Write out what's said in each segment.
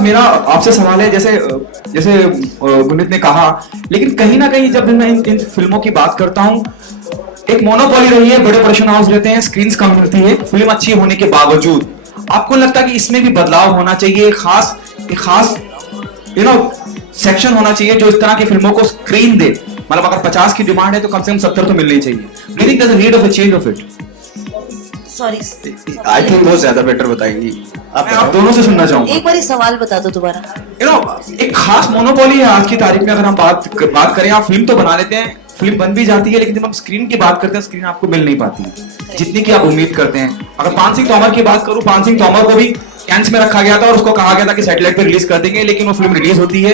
मेरा आपसे सवाल है, जैसे जैसे गुरमीत ने कहा, लेकिन कहीं ना कहीं जब मैं इन फिल्मों की बात करता हूँ, एक मोनोपोली रही है, बड़े प्रोडक्शन हाउस रहते हैं, स्क्रीन कम मिलती है फिल्म अच्छी होने के बावजूद। आपको लगता है कि इसमें भी बदलाव होना चाहिए, एक खास सेक्शन होना चाहिए जो इस तरह की फिल्मों को स्क्रीन दे? मतलब अगर 50 की डिमांड है तो कम से कम 70 तो मिलनी चाहिए। Do you think there is a need of a change of it? Sorry, I think वो ज्यादा बेटर बताएंगी। आप दोनों से सुनना चाहूंगा। एक बार सवाल बता दो दोबारा। एक खास मोनोपोली है आज की तारीख में। अगर हम बात करें, आप फिल्म तो बना लेते हैं, फिल्म बन भी जाती है, लेकिन जब हम स्क्रीन की बात करते हैं, स्क्रीन आपको मिल नहीं पाती जितनी की आप उम्मीद करते हैं। अगर पान सिंह तोमर की बात करूं, पान सिंह तोमर को भी कैंस में रखा गया था और उसको कहा गया था कि सैटेलाइट पे रिलीज कर देंगे, लेकिन वो फिल्म रिलीज होती है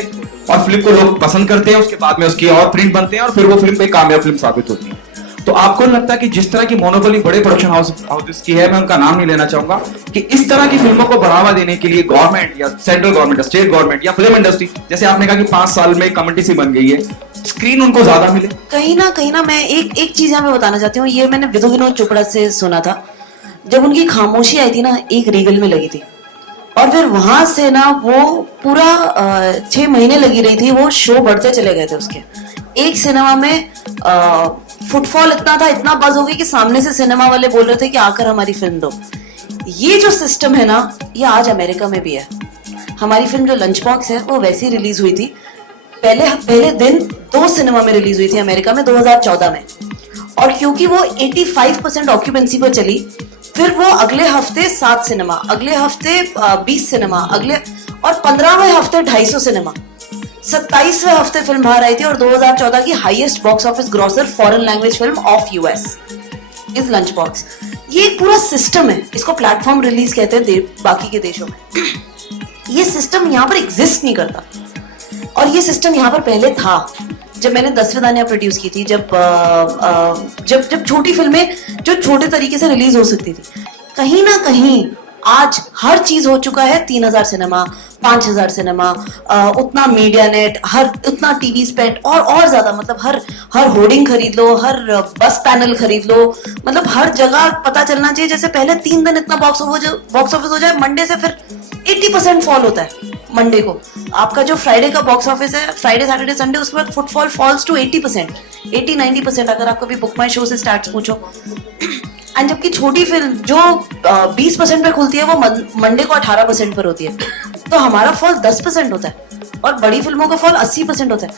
और फिल्म को लोग पसंद करते हैं, उसके बाद में उसकी और प्रिंट बनते हैं और फिर वो फिल्म एक कामयाब फिल्म साबित होती है। तो आपको लगता है कि जिस तरह की मोनोपोली बड़े प्रोडक्शन हाउसेस की है, मैं उनका नाम नहीं लेना चाहूंगा, कि इस तरह की फिल्मों को बढ़ावा देने के लिए गवर्नमेंट या सेंट्रल गवर्नमेंट या स्टेट गवर्नमेंट या फिल्म इंडस्ट्री, जैसे आपने कहा कि 5 साल में कमेटी सी बन गई है, स्क्रीन उनको ज्यादा मिले? कहीं ना मैं एक चीज यहाँ पे बताना चाहती हूँ। ये मैंने विनोद चोपड़ा से सुना था, जब उनकी खामोशी आई थी ना, एक रीगल में लगी थी, और फिर वहां से ना वो पूरा 6 महीने लगी रही थी, वो शो बढ़ते चले गए थे उसके। एक सिनेमा में फुटफॉल इतना था, इतना बज हो गई कि सामने से सिनेमा वाले बोल रहे थे कि आकर हमारी फिल्म दो। ये जो सिस्टम है ना, ये आज अमेरिका में भी है। हमारी फिल्म जो लंच बॉक्स है वो वैसी रिलीज हुई थी, पहले दिन 2 सिनेमा में रिलीज हुई थी अमेरिका में 2014 में, और क्योंकि वो 85% ऑक्यूपेंसी पर चली, फिर वो अगले हफ्ते 7 सिनेमा, अगले हफ्ते 20 सिनेमा, अगले और 15वें हफ्ते 250 सिनेमा, 27वें हफ्ते फिल्म बाहर आई थी, और 2014 की highest box office grocer foreign language film of US is lunch box. ये एक पूरा सिस्टम है, इसको प्लेटफॉर्म रिलीज कहते हैं बाकी के देशों में। ये सिस्टम यहाँ पर एग्जिस्ट नहीं करता, और ये सिस्टम यहाँ पर पहले था जब मैंने 10वीं दानिया प्रोड्यूस की थी, जब छोटी फिल्में जो छोटे तरीके से रिलीज हो सकती थी। कहीं ना कहीं आज हर चीज हो चुका है, 3000 सिनेमा, 5000 सिनेमा, उतना मीडिया नेट, उतना टीवी स्पेट, और ज्यादा, मतलब हर होर्डिंग खरीद लो, हर बस पैनल खरीद लो, मतलब हर जगह पता चलना चाहिए। जैसे पहले 3 दिन इतना बॉक्स ऑफिस हो जाए, मंडे से फिर 80% फॉल होता है। मंडे को आपका जो फ्राइडे का बॉक्स ऑफिस है, फ्राइडे सैटरडे संडे, उसके बाद फुटफॉल फॉल्स टू 80%, 80-90%, अगर आपको भी बुक माई शो से स्टार्ट पूछो। एंड जबकि छोटी फिल्म जो 20% पे खुलती है, वो मंडे को 18% पर होती है, तो हमारा फॉल 10% होता है, और बड़ी फिल्मों का फॉल 80% होता है।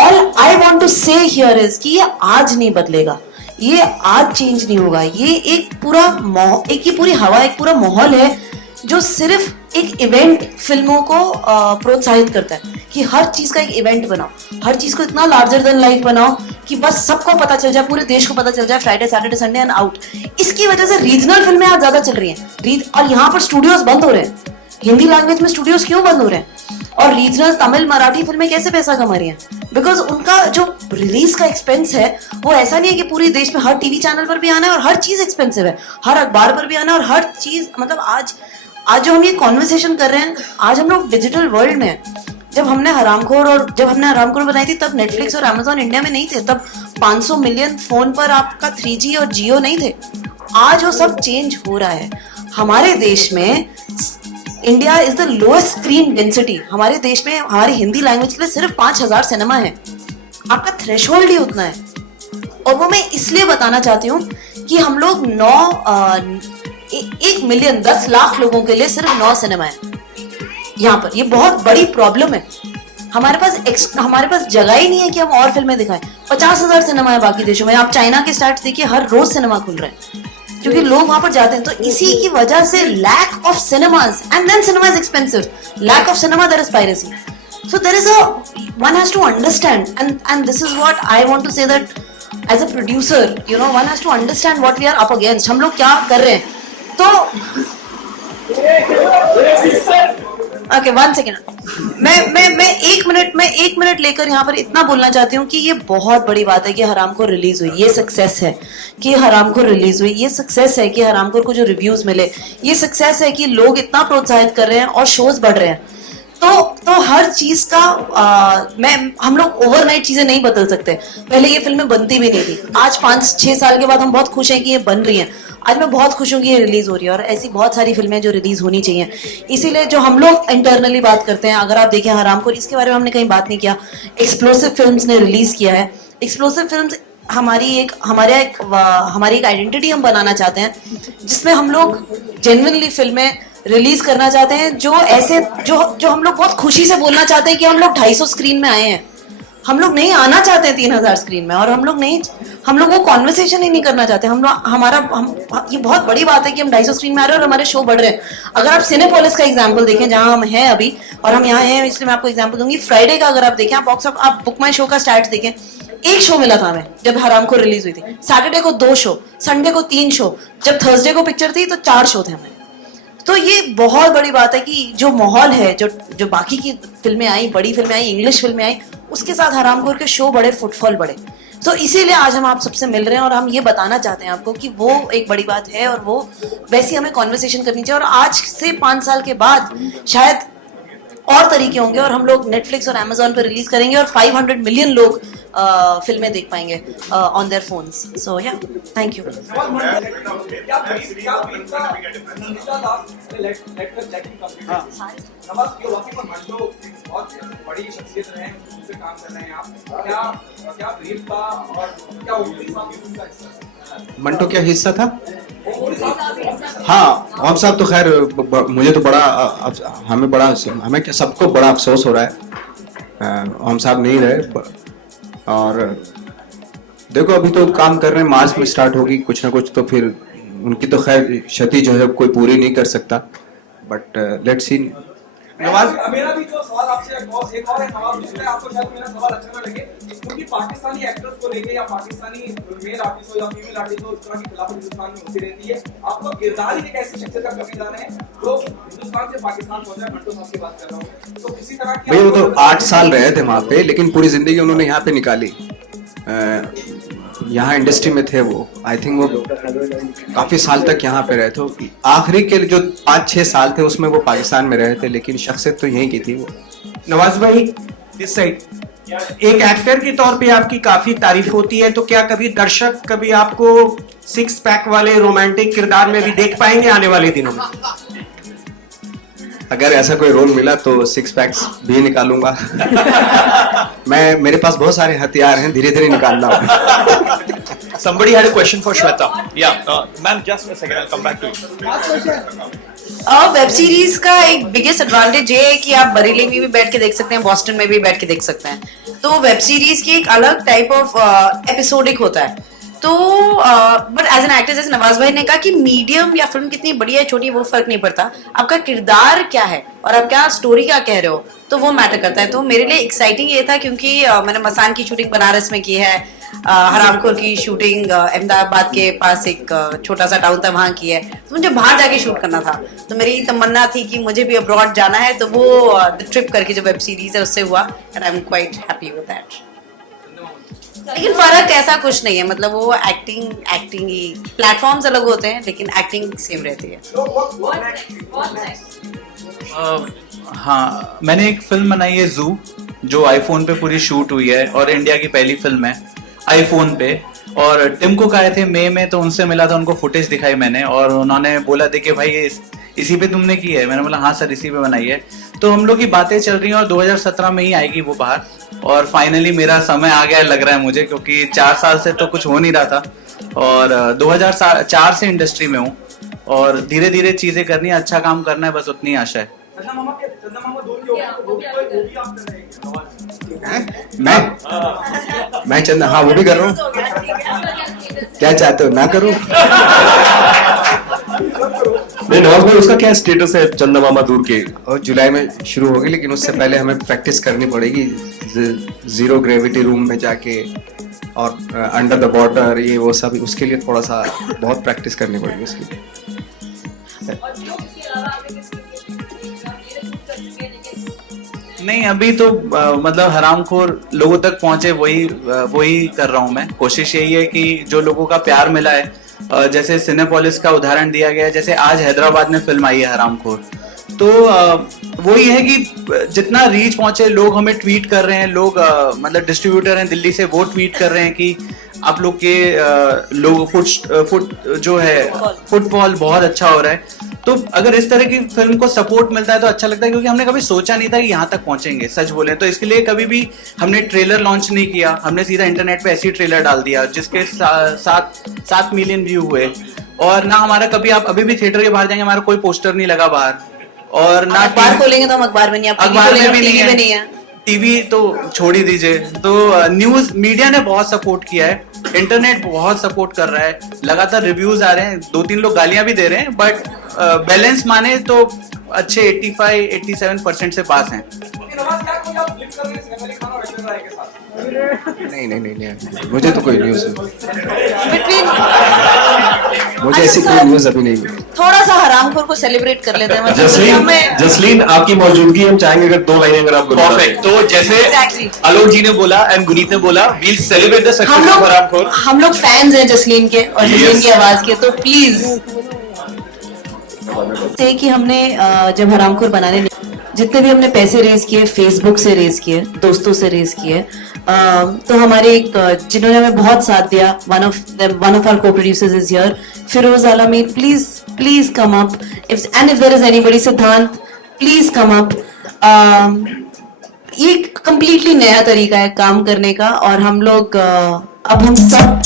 ऑल आई वॉन्ट टू से हियर इज कि ये आज नहीं बदलेगा, ये आज चेंज नहीं होगा। ये एक पूरी हवा, एक पूरा माहौल है जो सिर्फ एक इवेंट फिल्मों को प्रोत्साहित करता है कि हर चीज का एक इवेंट बनाओ, हर चीज को इतना लार्जर देन लाइफ बनाओ कि बस सबको पता चल जाए, पूरे देश को पता चल जाए, Friday Saturday Sunday and out. इसकी वजह से रीजनल फिल्में आज ज्यादा चल रही हैं, और यहाँ पर स्टूडियोज बंद हो रहे हैं। हिंदी लैंग्वेज में स्टूडियोज क्यों बंद हो रहे हैं? और रीजनल तमिल मराठी फिल्में कैसे पैसा कमा रही हैं? बिकॉज उनका जो रिलीज का एक्सपेंस है वो ऐसा नहीं है कि पूरे देश में हर टीवी चैनल पर भी आना है और हर चीज एक्सपेंसिव है, हर अखबार पर भी आना है और हर चीज, मतलब आज जो हम ये कॉन्वर्सेशन कर रहे हैं, आज हम लोग डिजिटल वर्ल्ड में हैं। जब हमने हरामखोर बनाई थी, तब नेटफ्लिक्स और अमेजोन इंडिया में नहीं थे, तब 500 मिलियन फोन पर आपका 3G और जियो नहीं थे। आज वो सब चेंज हो रहा है। हमारे देश में India is the lowest screen density. हमारे देश में हमारी हिंदी लैंग्वेज के लिए सिर्फ 5000 सिनेमा है। आपका थ्रेशोल्ड ही उतना है, और वो मैं इसलिए बताना चाहती हूँ कि हम लोग 1 मिलियन 10 लाख लोगों के लिए सिर्फ 9 सिनेमा है यहाँ पर। ये बहुत बड़ी प्रॉब्लम है। हमारे पास जगह ही नहीं है कि हम और फिल्में दिखाएं। 50,000 सिनेमा है बाकी देशों में। आप चाइना के स्टार्ट देखिए, हर रोज सिनेमा खुल रहे हैं क्योंकि लोग वहां पर जाते हैं। तो इसी की वजह से lack of cinemas, and then cinema is expensive, lack of cinema, there is piracy. So there is one has to understand, and this is what I want to say, that as a producer, one has to understand what we are up against. हम लोग क्या कर रहे हैं? तो okay, 1 second, मैं एक minute लेकर यहाँ पर इतना बोलना चाहती हूँ कि ये बहुत बड़ी बात है कि हरामखोर रिलीज हुई, ये सक्सेस है कि हरामखोर रिलीज हुई, ये सक्सेस है कि हरामखोर को जो रिव्यूज मिले, ये सक्सेस है कि लोग इतना प्रोत्साहित कर रहे हैं और शोज बढ़ रहे हैं। तो हर चीज का हम लोग ओवरनाइट चीजें नहीं बदल सकते। पहले ये फिल्में बनती भी नहीं थी, आज 5-6 साल के बाद हम बहुत खुश हैं कि ये बन रही हैं। आज मैं बहुत खुश हूँ कि ये रिलीज हो रही है, और ऐसी बहुत सारी फिल्में जो रिलीज होनी चाहिए। इसीलिए जो हम लोग इंटरनली बात करते हैं, अगर आप देखें हरामखोर, इसके बारे में हमने कहीं बात नहीं किया। एक्सप्लोसिव फिल्म्स ने रिलीज किया है। एक्सप्लोसिव फिल्म्स हमारी एक आइडेंटिटी हम बनाना चाहते हैं, जिसमें हम लोग जेन्युइनली फिल्में रिलीज करना चाहते हैं, जो हम लोग बहुत खुशी से बोलना चाहते हैं कि हम लोग 250 स्क्रीन में आए हैं। हम लोग नहीं आना चाहते 3000 स्क्रीन में, और हम लोग वो कॉन्वर्सेशन ही नहीं करना चाहते। ये बहुत बड़ी बात है कि हम 250 स्क्रीन में आ रहे हैं और हमारे शो बढ़ रहे हैं। अगर आप सिनेपोलिस का एग्जांपल देखें, जहां हम हैं अभी, और हम यहाँ हैं इसलिए मैं आपको एग्जांपल दूंगी। फ्राइडे का अगर आप देखें, आप बुक माई शो का स्टैट्स देखें, 1 शो मिला था हमें जब हरामखोर रिलीज हुई थी। सैटरडे को 2 शो, संडे को 3 शो, जब थर्सडे को पिक्चर थी तो 4 शो थे हमें। तो ये बहुत बड़ी बात है कि जो माहौल है, जो बाकी की फिल्में आई, बड़ी फिल्में आई, इंग्लिश फिल्में आई, उसके साथ हरामखोर के शो बढ़े, फुटफॉल बढ़े। तो इसीलिए आज हम आप सबसे मिल रहे हैं, और हम ये बताना चाहते हैं आपको कि वो एक बड़ी बात है, और वो वैसी हमें कॉन्वर्सेशन करनी चाहिए। और आज से 5 साल के बाद शायद और तरीके होंगे, और हम लोग नेटफ्लिक्स और अमेजोन पर रिलीज करेंगे, और 500 मिलियन लोग फिल्में देख पाएंगे ऑन देयर फोन्स। सो या, थैंक यू। मंटो क्या हिस्सा था? हाँ, हम साहब तो खैर मुझे तो हमें क्या सबको बड़ा अफसोस हो रहा है। हम साहब नहीं रहे, और देखो अभी तो काम कर रहे हैं, मार्च में स्टार्ट होगी कुछ ना कुछ, तो फिर उनकी तो खैर क्षति जो है कोई पूरी नहीं कर सकता, बट लेट्स सी। नवाज, मेरा भी जो सवाल आपसे एक और है नवाज, जिसमें आपको शायद मेरा सवाल अच्छा ना लगे, क्योंकि पाकिस्तानी एक्टर्स को लेके या पाकिस्तानी मेल आर्टिस्ट हो या फीमेल आर्टिस्ट हो, इस तरह की खिलाफत हिंदुस्तान में होती रहती है। आपका किरदार ही एक ऐसी शख्सियत का करने जा रहे हैं जो हिंदुस्तान से पाकिस्तान पहुंचा है। मंटो साहब की बात कर रहा हूँ, तो किसी तरह की भाई वो तो 8 साल रहे थे वहां पे, लेकिन पूरी जिंदगी उन्होंने यहाँ पे निकाली। यहाँ इंडस्ट्री में थे वो, आई थिंक वो काफी साल तक यहाँ पे रहे थे। आखिरी के जो 5-6 साल थे उसमें वो पाकिस्तान में रहे थे, लेकिन शख्सियत तो यहीं की थी वो। नवाज भाई, दिस साइड, एक एक्टर के तौर पे आपकी काफी तारीफ होती है, तो क्या कभी दर्शक कभी आपको 6 पैक वाले रोमांटिक किरदार में भी देख पाएंगे आने वाले दिनों में? अगर ऐसा कोई रोल मिला तो 6 पैक्स भी निकालूंगा। मेरे पास बहुत सारे हथियार हैं, धीरे धीरे निकालना। Somebody had a question for Shweta. Yeah, ma'am, just a second. I'll come back to you. Web series का एक बिगेस्ट एडवांटेज ये है कि आप बरेली में भी बैठ के देख सकते हैं, बॉस्टन में भी बैठ के देख सकते हैं। तो वेब सीरीज की एक अलग टाइप ऑफ एपिसोडिक होता है। तो बट एज एन एक्टर, जैसे नवाज भाई ने कहा कि मीडियम या फिल्म कितनी बड़ी है छोटी वो फर्क नहीं पड़ता, आपका किरदार क्या है और आप क्या स्टोरी क्या कह रहे हो, तो वो मैटर करता है। तो मेरे लिए एक्साइटिंग ये था क्योंकि मैंने मसान की शूटिंग बनारस में की है, हरामखोर की शूटिंग अहमदाबाद के पास एक छोटा सा टाउन था वहां की है, तो मुझे बाहर जाके शूट करना था। तो मेरी तमन्ना थी कि मुझे भी अब्रॉड जाना है, तो वो द ट्रिप करके जो वेब सीरीज है उससे हुआ, and I am quite happy with that. लेकिन फर्क ऐसा कुछ नहीं है, मतलब वो एक्टिंग ही, प्लेटफॉर्म्स अलग होते हैं लेकिन एक्टिंग सेम रहती है। हाँ, मैंने एक फिल्म बनाई है जू, जो आईफोन पे पूरी शूट हुई है और इंडिया की पहली फिल्म है आईफोन पे। और टिम कुक आए थे मई में, तो उनसे मिला था, उनको फुटेज दिखाई मैंने, और उन्होंने बोला देखिए भाई इसी पे तुमने की है। मैंने बोला हाँ सर, इसी पे बनाई है। तो हम लोग की बातें चल रही हैं और 2017 में ही आएगी वो बाहर, और फाइनली मेरा समय आ गया लग रहा है मुझे, क्योंकि 4 साल से तो कुछ हो नहीं रहा था, और 2004 से इंडस्ट्री में हूँ, और धीरे धीरे चीजें करनी है, अच्छा काम करना है, बस उतनी आशा है। मैं चंदा, हाँ वो भी कर रहा हूँ। क्या चाहते हो, ना करूँ? नहीं नवाज भाई, उसका क्या स्टेटस है चंदा मामा दूर के? और जुलाई में शुरू होगी, लेकिन उससे पहले हमें प्रैक्टिस करनी पड़ेगी, 0 ग्रेविटी रूम में जाके और अंडर द वाटर, ये वो सब, उसके लिए थोड़ा सा बहुत प्रैक्टिस करनी पड़ेगी उसके लिए। नहीं, अभी तो मतलब हरामखोर लोगों तक पहुंचे, वही कर रहा हूं मैं। कोशिश यही है कि जो लोगों का प्यार मिला है, जैसे सिनेपोलिस का उदाहरण दिया गया है, जैसे आज हैदराबाद में फिल्म आई है हरामखोर, तो वही है कि जितना रीच पहुंचे, लोग हमें ट्वीट कर रहे हैं, लोग मतलब डिस्ट्रीब्यूटर हैं दिल्ली से, वो ट्वीट कर रहे हैं कि आप लोग के लोग फुटफॉल बहुत अच्छा हो रहा है। तो अगर इस तरह की फिल्म को सपोर्ट मिलता है तो अच्छा लगता है, क्योंकि हमने कभी सोचा नहीं था कि यहाँ तक पहुंचेंगे, सच बोले तो। इसके लिए कभी भी हमने ट्रेलर लॉन्च नहीं किया, हमने सीधा इंटरनेट पे ऐसे ही ट्रेलर डाल दिया जिसके 7 मिलियन व्यू हुए। और ना हमारा कभी, आप अभी भी थिएटर के बाहर जाएंगे, हमारा कोई पोस्टर नहीं लगा बाहर, और ना अखबार खोलेंगे तो हम अखबार में नहीं, आप अखबार में भी टीवी में नहीं है। टीवी तो छोड़ ही दीजिए। तो न्यूज मीडिया ने बहुत सपोर्ट किया है, इंटरनेट बहुत सपोर्ट कर रहा है, लगातार रिव्यूज आ रहे हैं, 2-3 लोग गालियां भी दे रहे हैं, बट बैलेंस माने तो अच्छे 85-87% से पास हैं। नवाज, क्या कोई आप लिंक कर रहे हैं सैफ अली खान और ऐश्वर्या राय के साथ? नहीं, मुझे तो कोई न्यूज़ बिटवीन मुझे ऐसी कोई न्यूज़ अभी नहीं है। थोड़ा सा हरामखोर को सेलिब्रेट कर लेते हैं, मतलब जसलीन आपकी मौजूदगी हम चाहेंगे, अगर 2 लाइनें अगर आप बोल परफेक्ट। तो जैसे Exactly. आलोक जी ने बोला एंड गुनीत ने बोला, we'll celebrate the success of Haraamkhor. हम लोग फैंस हैं जसलीन के और जसलीन की आवाज के, तो प्लीज से कि हमने जब हरामखोर बनाने जितने भी हमने पैसे रेज किए, फेसबुक से रेज किए, दोस्तों से रेज किए, तो हमारे एक जिन्होंने हमें बहुत साथ दिया, one of our co producers is here, Firoz Alami, please come up, and if there is anybody, Siddhant, please come up. ये कंप्लीटली नया तरीका है काम करने का, और हम लोग अब हम सब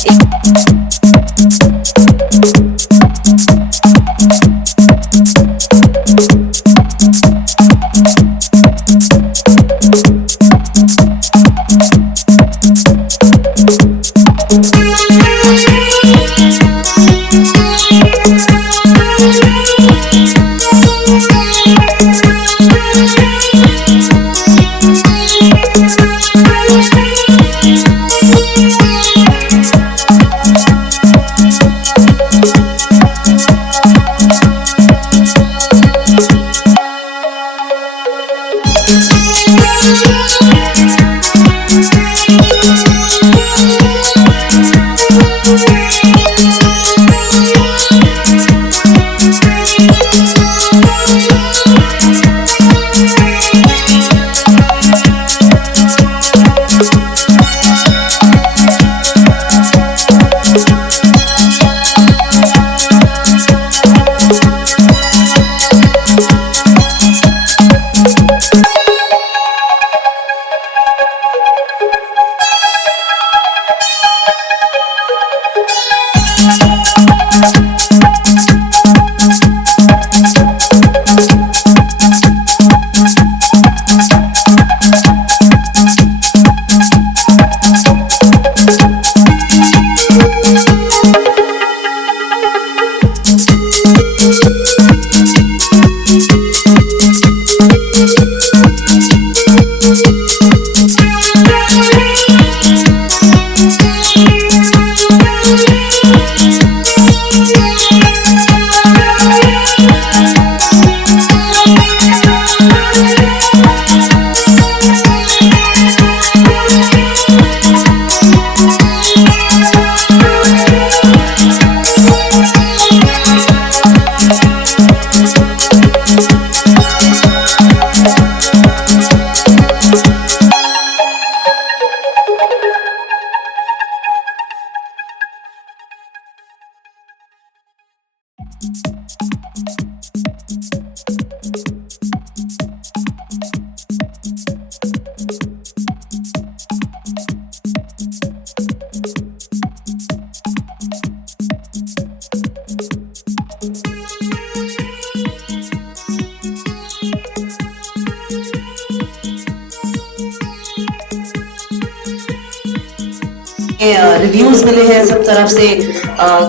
रिव्यूज मिले हैं सब तरफ से।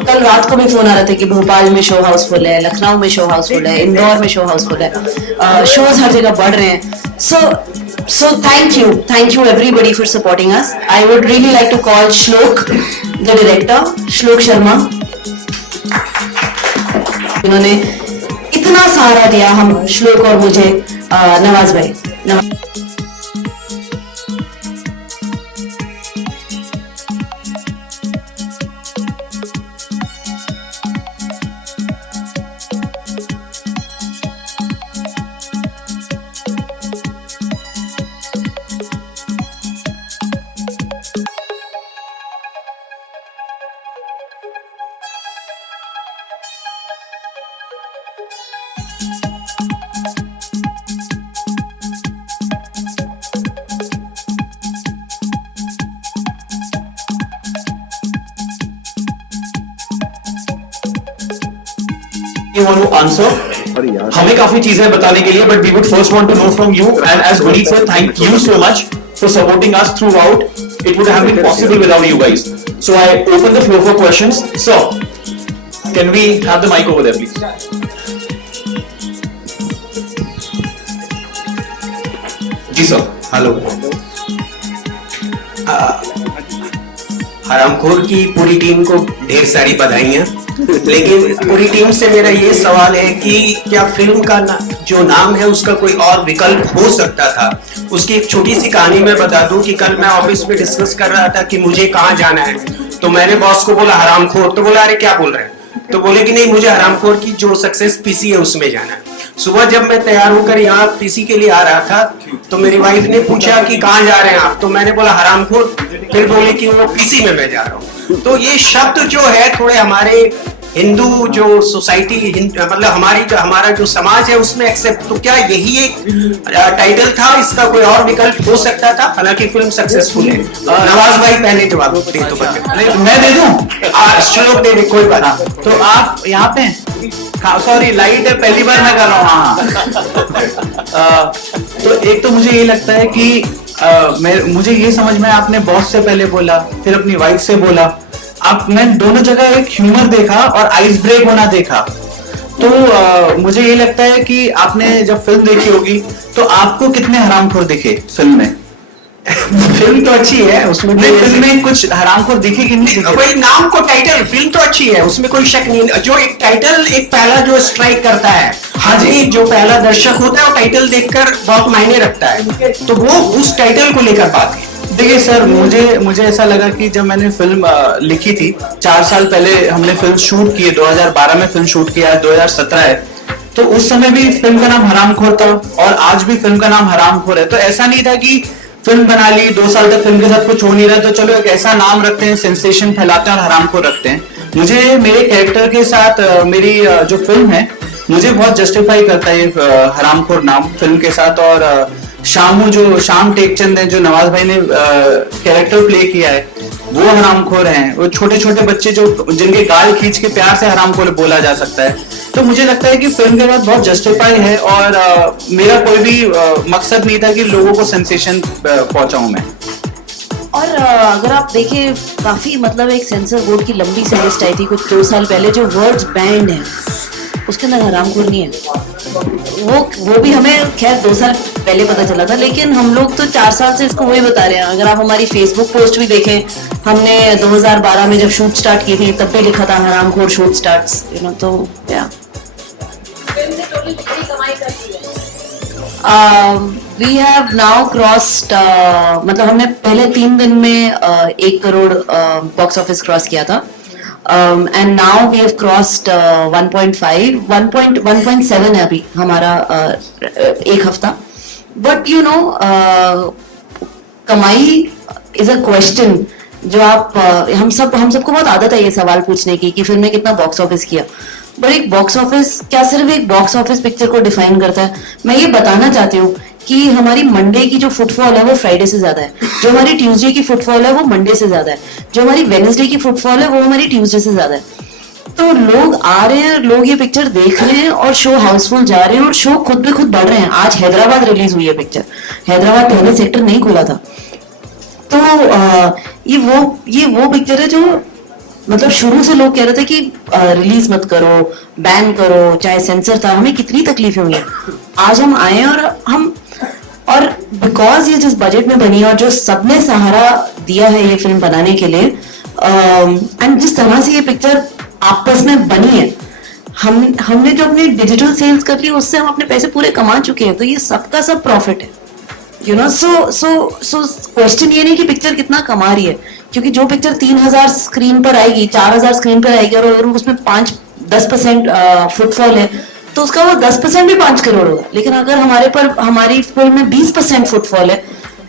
कल रात को भी फोन आ रहे थे कि भोपाल में शो हाउसफुल है, लखनऊ में शो हाउसफुल है, इंदौर में शो हाउसफुल है, शोज हर जगह बढ़ रहे हैं। So thank you everybody for supporting us. I would really like to call Shlok, the director, Shlok Sharma, इन्होंने इतना सहारा दिया हम श्लोक और मुझे, नवाज भाई। आंसर. हमें काफी चीजें बताने के लिए, but we would first want to know from you, and as Guneet sir, thank you so much for supporting us throughout. It would have been possible without you guys. So I open the floor for questions. Sir, can we have the mic over there, please? जी sir. Hello. Haraamkhor की पूरी team को ढेर सारी बधाइयाँ, लेकिन पूरी team से मेरा ये सवाल है कि क्या फिल्म का जो नाम है उसका कोई और विकल्प हो सकता था? उसकी एक छोटी सी कहानी मैं बता दूं कि कल मैं ऑफिस में डिस्कस कर रहा था कि मुझे कहाँ जाना है, तो मैंने बॉस को बोला हरामखोर, तो बोला अरे क्या बोल रहे हैं, तो बोले कि नहीं मुझे हरामखोर की जो सक्सेस पीसी है उसमें जाना है. सुबह जब मैं तैयार होकर यहाँ पीसी के लिए आ रहा था तो मेरी वाइफ ने पूछा कि कहाँ जा रहे हैं आप, तो मैंने बोला हरामखोर, फिर बोले कि वो पीसी में मैं जा रहा हूँ. तो ये शब्द जो है थोड़े हमारे हिंदू जो सोसाइटी मतलब हमारा जो समाज है उसमें एक्सेप्ट, तो क्या यही एक टाइटल था, इसका कोई और विकल्प हो सकता था? हालांकि फिल्म सक्सेसफुल है. नवाज भाई पहले जवाब दे तो बच्चे. मैं दे दूं? चलो दे दे, कोई बात नहीं. तो आप यहाँ पे, सॉरी लाइट है, पहली बार मैं कर रहा हूँ. हाँ. तो एक तो मुझे ये लगता है कि मुझे ये समझ में, आपने बॉस से पहले बोला, फिर अपनी वाइफ से बोला, मैं दोनों जगह एक ह्यूमर देखा और आइस ब्रेक होना देखा. तो मुझे ये लगता है कि आपने जब फिल्म देखी होगी तो आपको कितने हरामखोर दिखे फिल्म में? फिल्म तो अच्छी है, उसमें फिल्म में कुछ हरामखोर दिखे कि नहीं दिखे? कोई नाम को टाइटल, फिल्म तो अच्छी है, उसमें कोई शक नहीं. जो एक टाइटल, एक पहला जो स्ट्राइक करता है, हाँ जी, जो पहला दर्शक होता है वो टाइटल देखकर बहुत मायने रखता है, तो वो उस टाइटल को लेकर बात है. देखिए सर, मुझे ऐसा लगा कि जब मैंने फिल्म लिखी थी 4 साल पहले, हमने फिल्म शूट की है, 2012 में फिल्म शूट किया है, 2017 है, तो उस समय भी फिल्म का नाम हरामखोर था और आज भी फिल्म का नाम हरामखोर है. तो ऐसा नहीं था कि फिल्म बना ली, 2 साल तक फिल्म के साथ कुछ हो नहीं रहा, तो चलो एक ऐसा नाम रखते हैं, सेंसेशन फैलाते हैं और हरामखोर रखते हैं. मुझे मेरे कैरेक्टर के साथ मेरी जो फिल्म है, मुझे बहुत जस्टिफाई करता है हरामखोर नाम फिल्म के साथ. और श्याम टेकचंद है, जो नवाज भाई ने कैरेक्टर प्ले किया है, वो हरामखोर हैं. वो छोटे छोटे बच्चे जिनके गाल खींच के प्यार से हरामखोर बोला जा सकता है. तो मुझे लगता है कि फिल्म के बाद बहुत जस्टिफाई है और मेरा कोई भी मकसद नहीं था कि लोगों को सेंसेशन पहुंचाऊं मैं. और अगर आप देखें, काफी मतलब एक सेंसर बोर्ड की लंबी सी लिस्ट आई थी कुछ 2 साल पहले, जो वर्ड्स बैंड है उसके अंदर हरामखोर नहीं है. वो भी हमें खैर 2 साल पहले पता चला था, लेकिन हम लोग तो 4 साल से इसको वही बता रहे हैं. अगर आप हमारी फेसबुक पोस्ट भी देखें, हमने 2012 में जब शूट स्टार्ट की थी तब भी लिखा था हरामखोर शूट स्टार्ट्स, यू नो. तो या वी हैव नाउ क्रॉस्ड, मतलब हमने पहले 3 दिन में 1 करोड़ बॉक्स ऑफिस क्रॉस किया था. And now we have crossed 1.7 है अभी हमारा एक हफ्ता. But you know, कमाई is a question जो आप हम सबको बहुत आदत है ये सवाल पूछने की कि फिल्म ने कितना बॉक्स ऑफिस किया. बट एक बॉक्स ऑफिस क्या सिर्फ एक बॉक्स ऑफिस पिक्चर को डिफाइन करता है? मैं ये बताना चाहती हूँ कि हमारी मंडे की जो फुटफॉल है वो फ्राइडे से ज्यादा है, जो हमारी ट्यूसडे की फुटफॉल है वो मंडे से ज्यादा है, जो हमारी वेडनेसडे की फुटफॉल है वो हमारी ट्यूसडे से ज्यादा है. तो लोग आ रहे हैं, लोग ये पिक्चर देख रहे हैं और शो हाउसफुल जा रहे हैं और शो खुद पे खुद बढ़ रहे हैं. आज हैदराबाद रिलीज हुई है पिक्चर, हैदराबाद पहले सेक्टर नहीं खुला था. तो ये वो पिक्चर है जो मतलब शुरू से लोग कह रहे थे कि रिलीज मत करो, बैन करो, चाहे सेंसर था, हमें कितनी तकलीफें हुई हैं. आज हम आए और बिकॉज ये जिस बजट में बनी और जो सबने सहारा दिया है ये फिल्म बनाने के लिए, एंड जिस तरह से ये पिक्चर आपस में बनी है, हमने जो अपनी डिजिटल सेल्स कर ली उससे हम अपने पैसे पूरे कमा चुके हैं. तो ये सबका सब प्रॉफिट है, यू नो. सो क्वेश्चन ये नहीं कि पिक्चर कितना कमा रही है, क्योंकि जो पिक्चर 3000 स्क्रीन पर आएगी, 4000 स्क्रीन पर आएगी और अगर उसमें 5-10% फुटफॉल है तो उसका वो 10% भी 5 करोड़ होगा. लेकिन अगर हमारी फिल्म में 20% फुटफॉल है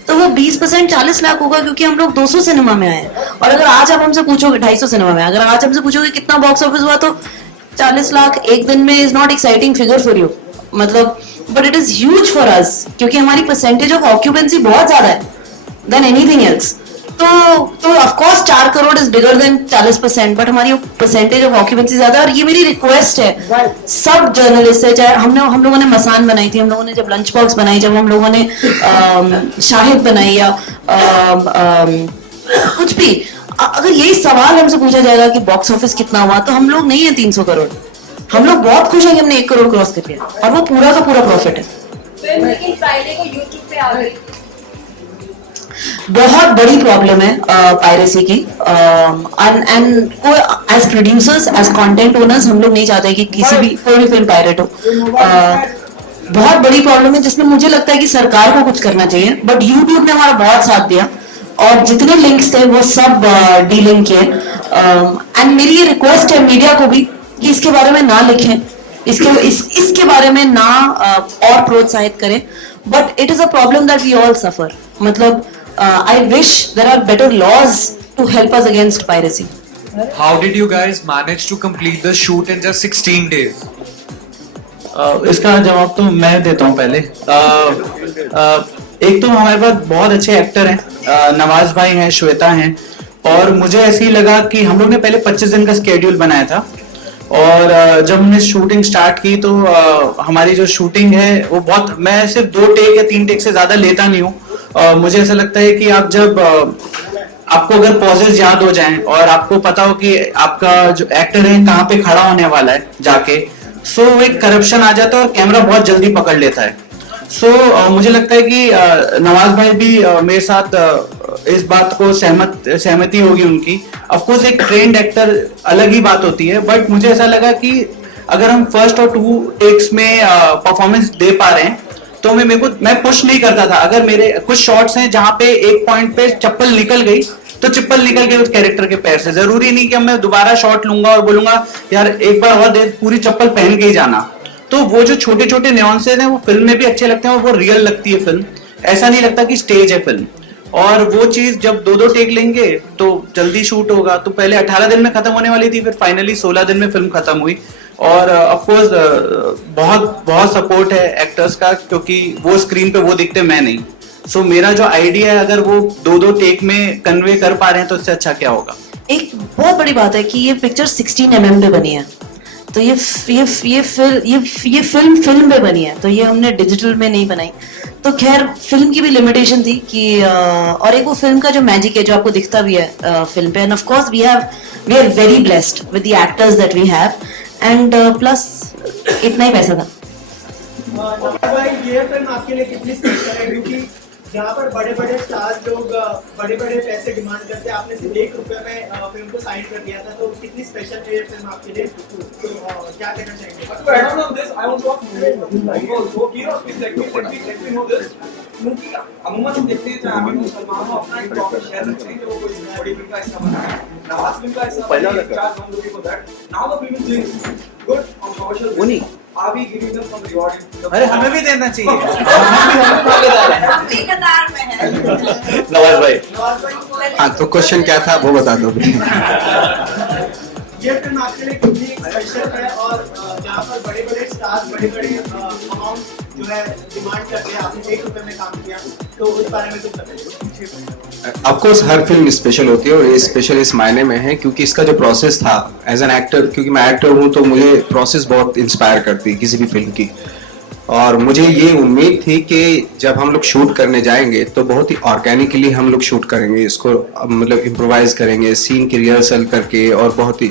तो वो 20% 40 लाख होगा, क्योंकि हम लोग 200 सिनेमा में आए हैं. और अगर आज आप हमसे पूछोगे 250 सिनेमा में, अगर आज हमसे पूछोगे कितना बॉक्स ऑफिस हुआ, तो 40 लाख एक दिन में is not exciting figure for you, मतलब, but it is huge for us, क्योंकि हमारी परसेंटेज ऑफ ऑक्यूपेंसी बहुत ज्यादा है देन एनीथिंग एल्स. तो of course 4 crore is bigger than 40%, but हमारी परसेंटेज ऑफ ऑक्यूपेंसी ज्यादा है। और ये मेरी रिक्वेस्ट है सब जर्नलिस्ट है, चाहे हम लोगों ने मसान बनाई थी, हम लोगों ने जब लंच बॉक्स बनाई, जब हम लोगों ने शाहिद बनाई, या कुछ भी, अगर यही सवाल हमसे पूछा जाएगा कि बॉक्स ऑफिस कितना हुआ, तो हम लोग नहीं है 300 करोड़, हम लोग बहुत खुश हैं कि हमने 1 करोड़ क्रॉस कर लिया, और वो पूरा का पूरा प्रॉफिट है। फिल्म लेकिन फ्राइडे को यूट्यूब पे आ गई। बहुत बड़ी प्रॉब्लम है पायरेसी की, and as producers, as content owners, हम लोग नहीं चाहते कि कोई भी फिल्म पायरेट हो। बहुत बड़ी प्रॉब्लम है जिसमें मुझे लगता है कि सरकार को कुछ करना चाहिए, बट यूट्यूब ने हमारा बहुत साथ दिया और जितने लिंक्स थे वो सब डीलिंक किए। एंड मेरी ये रिक्वेस्ट है मीडिया को भी कि इसके बारे में ना लिखें, इसके बारे में ना और प्रोत्साहित करें, but it is a problem that we all suffer. मतलब I wish there are better laws to help us against piracy. How did you guys manage to complete the shoot in just 16 days? इसका जवाब तो मैं देता हूँ पहले। एक तो हमारे पास बहुत अच्छे एक्टर हैं, नवाज भाई हैं, श्वेता हैं, और मुझे ऐसे ही लगा कि हम लोग ने पहले 25 दिन का स्केड्यूल बनाया था, और जब हमने शूटिंग स्टार्ट की तो हमारी जो शूटिंग है वो बहुत, मैं सिर्फ 2 टेक या 3 टेक से ज्यादा लेता नहीं हूँ। मुझे ऐसा लगता है कि आप जब आपको अगर पॉजेस याद हो जाएं और आपको पता हो कि आपका जो एक्टर है कहाँ पे खड़ा होने वाला है जाके, सो एक करप्शन आ जाता है और कैमरा बहुत जल्दी पकड़ लेता है। सो मुझे लगता है कि नवाज भाई भी मेरे साथ इस बात को सहमति होगी उनकी। ऑफ कोर्स एक ट्रेंड एक्टर अलग ही बात होती है, बट मुझे ऐसा लगा कि अगर हम फर्स्ट और 2 टेक्स में परफॉर्मेंस दे पा रहे हैं तो मैं पुश नहीं करता था। अगर मेरे कुछ शॉट्स हैं जहां पे एक पॉइंट पे चप्पल निकल गई तो चप्पल निकल गई उस कैरेक्टर के पैर से, जरूरी नहीं कि मैं दोबारा शॉट लूंगा और बोलूंगा यार एक बार और दे, पूरी चप्पल पहन के ही जाना। तो वो जो छोटे छोटे न्यूएंसेस हैं वो फिल्म में भी अच्छे लगते हैं और वो रियल लगती है फिल्म, ऐसा नहीं लगता कि स्टेज है फिल्म। और वो चीज जब 2-2 टेक लेंगे तो जल्दी शूट होगा। तो पहले 18 दिन में खत्म होने वाली थी, फिर फाइनली 16 दिन में फिल्म खत्म हुई। और ऑफ कोर्स बहुत सपोर्ट है एक्टर्स का, क्योंकि वो स्क्रीन पे वो दिखते, मैं नहीं। सो मेरा जो आइडिया है अगर वो 2-2 टेक में कन्वे कर पा रहे हैं तो इससे अच्छा क्या होगा। एक बहुत बड़ी बात है कि ये पिक्चर 16 mm पे बनी है, तो ये फिल्म पे बनी है, तो ये हमने डिजिटल में नहीं बनाई। तो खैर फिल्म की भी लिमिटेशन थी कि और एक वो फिल्म का जो मैजिक है जो आपको दिखता भी है फिल्म पे। And of course we are very blessed with the actors that we have, and plus इतना ही पैसा था। ये फिल्म आपके लिए कितनी स्पेशल है, क्योंकि जहाँ पर बड़े बड़े स्टार्स लोग बड़े बड़े पैसे डिमांड करते हैं, आपने सिर्फ 1 रुपए में फिल्म को साइन कर दिया था, तो कितनी स्पेशल है ये फिल्म आपके लिए, तो क्या कहना चाहेंगे? To add on this, I want to ask also, please let me know this, क्योंकि अमूमन हम देखते हैं चाहे आमिर हो, सलमान हो, अपना एक प्रॉफिट शेयर रखते हैं कि वो कोई बड़ी फिल्म का हिस्सा बना है, नवाज फिल्म का हिस्सा बना है, चार्ज हम लोगों को that, now the film is doing good on commercial basis. Are we giving them some reward? अरे हमें भी देना चाहिए। हम भी कतार में हैं। नवाज भाई। हाँ, तो क्वेश्चन क्या था वो बता दो। ये फिल्म आपके लिए कितनी स्पेशल है, और जहाँ पर बड़े बड़े स्टार्स बड़े बड़े अमाउंट जो है डिमांड करते हैं, आपने 1 रुपए में काम किया, तो उस बारे में कुछ बताइए। Of course her film special होती है, और ये स्पेशल इस मायने में है क्योंकि इसका जो प्रोसेस था एज एन एक्टर, क्योंकि मैं एक्टर हूँ तो मुझे प्रोसेस बहुत इंस्पायर करती है किसी भी फिल्म की। और मुझे ये उम्मीद थी कि जब हम लोग शूट करने जाएंगे तो बहुत ही ऑर्गेनिकली हम लोग शूट करेंगे इसको, मतलब इम्प्रोवाइज करेंगे सीन की रिहर्सल करके, और बहुत ही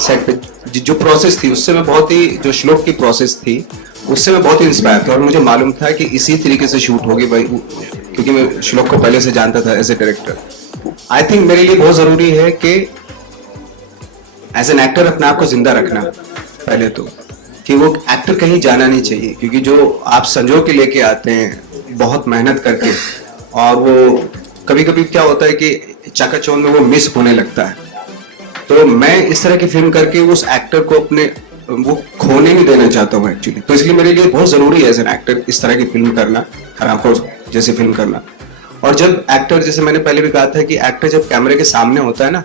सेट पे जो प्रोसेस थी उससे मैं बहुत ही, जो श्लोक की प्रोसेस थी उससे मैं बहुत ही इंस्पायर था, और मुझे मालूम था कि इसी तरीके से शूट होगी भाई, क्योंकि मैं श्लोक को पहले से जानता था as a director. I think मेरे लिए बहुत जरूरी है कि एज एन एक्टर अपने आप को जिंदा रखना, पहले तो कि वो एक्टर कहीं जाना नहीं चाहिए, क्योंकि जो आप संजो के लेके आते हैं बहुत मेहनत करके, और वो कभी कभी क्या होता है कि चकाचौंध में वो मिस होने लगता है। तो मैं इस तरह की फिल्म करके उस एक्टर को अपने वो खोने नहीं देना चाहता हूँ एक्चुअली। तो इसलिए मेरे लिए बहुत जरूरी है एज एन एक्टर इस तरह की फिल्म करना, हरामखोर जैसी फिल्म करना। और जब एक्टर, जैसे मैंने पहले भी कहा था कि एक्टर जब कैमरे के सामने होता है ना,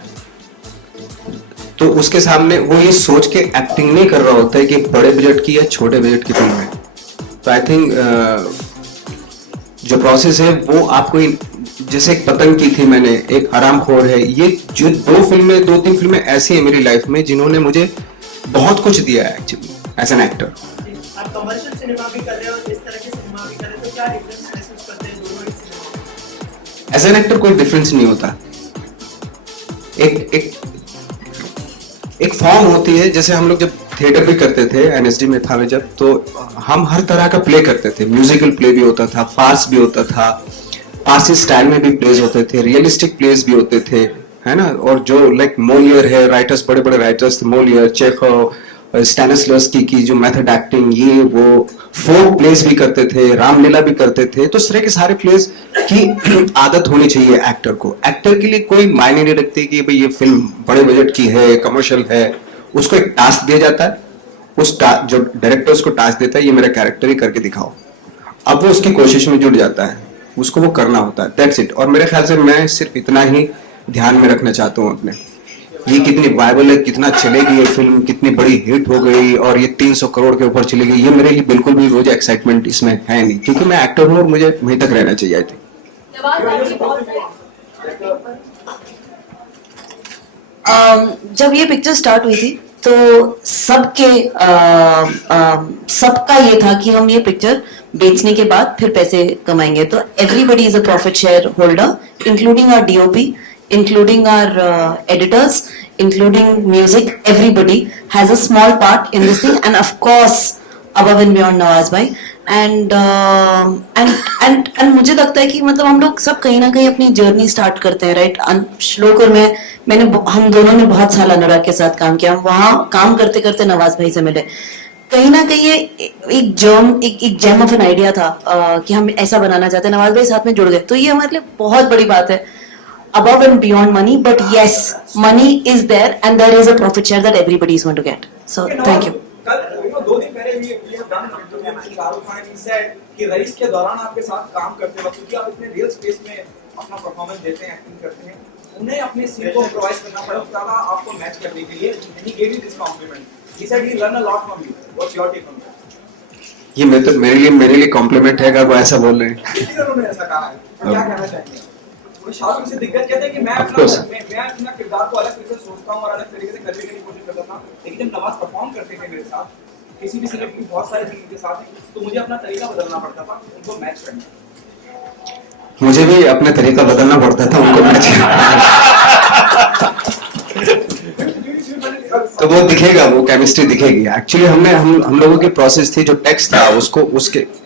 तो उसके सामने वो ये सोच के एक्टिंग नहीं कर रहा होता है कि बड़े बजट की या छोटे बजट की फिल्म है। तो आई थिंक जो प्रोसेस है वो आपको जैसे एक पतंग की थी मैंने, एक हरामखोर है, ये जो दो तीन फिल्में ऐसी है मेरी लाइफ में जिन्होंने मुझे बहुत कुछ दिया है एक्चुअली एज एन एक्टर। आप कमर्शियल सिनेमा भी कर रहे हो और इस तरह के सिनेमा भी कर रहे हो, तो क्या डिफरेंस महसूस करते हैं दोनों ही सिनेमा? एज एन एक्टर कोई डिफरेंस नहीं होता। एक एक फॉर्म होती है, जैसे हम लोग जब थिएटर भी करते थे, एनएसडी में था मैं जब, तो हम हर तरह का प्ले करते थे। म्यूजिकल प्ले भी होता था, फार्स भी होता था, पारसी स्टाइल में भी प्लेस होते थे, रियलिस्टिक प्लेस भी होते थे, है ना। और जो लाइक मोलियर है, राइटर्स, बड़े बड़े राइटर्स थे, मोलियर, चेखव, स्टैनिस्लवस्की की जो मेथड एक्टिंग, ये वो फोक प्लेस भी करते थे, रामलीला भी करते थे। तो इस तरह के सारे प्लेस की आदत होनी चाहिए एक्टर को। एक्टर के लिए कोई मायने नहीं रखती कि भाई ये फिल्म बड़े बजट की है, कमर्शियल है। उसको एक टास्क दिया जाता है, जो डायरेक्टर उसको टास्क देता है, ये मेरा कैरेक्टर ही करके दिखाओ। अब वो उसकी कोशिश में जुट जाता है, उसको वो करना होता है, दैट्स इट। और मेरे ख्याल से मैं सिर्फ इतना ही ध्यान में रखना चाहता हूँ अपने, ये कितनी वायबल है, कितना चलेगी ये फिल्म, कितनी बड़ी हिट हो गई और ये 300 करोड़ के ऊपर चली गई, ये मेरे लिए बिल्कुल भी वो जो एक्साइटमेंट इसमें है नहीं, क्योंकि मैं एक्टर हूँ और मुझे वहीं तक रहना चाहिए। जब ये पिक्चर स्टार्ट हुई थी तो सबका ये था कि हम ये पिक्चर बेचने के बाद फिर पैसे कमाएंगे। तो everybody is a profit shareholder, including our DOP, including our editors, including music. Everybody has a small part in this thing, and of course above and beyond Nawaz bhai, and मुझे लगता है कि मतलब हम लोग सब कहीं ना कहीं अपनी जर्नी स्टार्ट करते हैं, राइट। श्लोक और हम दोनों ने बहुत साल अनुराग के साथ काम किया, हम वहाँ काम करते करते नवाज भाई से मिले। कहीं ना कहीं ये एक जेम ऑफ एन आइडिया था कि हम ऐसा बनाना चाहते हैं, नवाज भाई साथ में जुड़ गए, तो ये हमारे लिए बहुत बड़ी बात है। Above and beyond money, but yes, money is there and there is a profit share that everybody is going to get. So thank you. कल 2 दिन पहले we have done an interview with Shahrukh Khan, he said कि rice के दौरान आपके साथ काम करते वक्त, क्योंकि आप इतने रियल स्पेस में अपना परफॉर्मेंस देते हैं, एक्टिंग करते हैं, उन्हें अपने सीन को इम्प्रोवाइज करना पड़ा था आपको मैच करने के लिए। he gave you this compliment. He said he learned a lot from you. What's your take on that? ये तो मेरे लिए कॉम्प्लीमेंट है अगर वो ऐसा बोल रहे हैं। उन्होंने ऐसा कहा है, तो क्या कहना चाहेंगे? शाहरुख से दिग्गज कहते हैं कि मैं अपना किरदार को अलग तरीके से सोचता हूं और अलग तरीके से करने की कोशिश करता था, लेकिन जब नवाज परफॉर्म करते थे मेरे साथ किसी भी सिंगर की बहुत सारे सिंगर के साथ, तो मुझे अपना तरीका बदलना पड़ता था उनको मैच करने। मुझे भी अपना तरीका बदलना पड़ता था उनको मैच तो वो दिखेगा, वो केमिस्ट्री दिखेगी। एक्चुअली हम लोगों की प्रोसेस थी, जो टेक्स्ट था उसको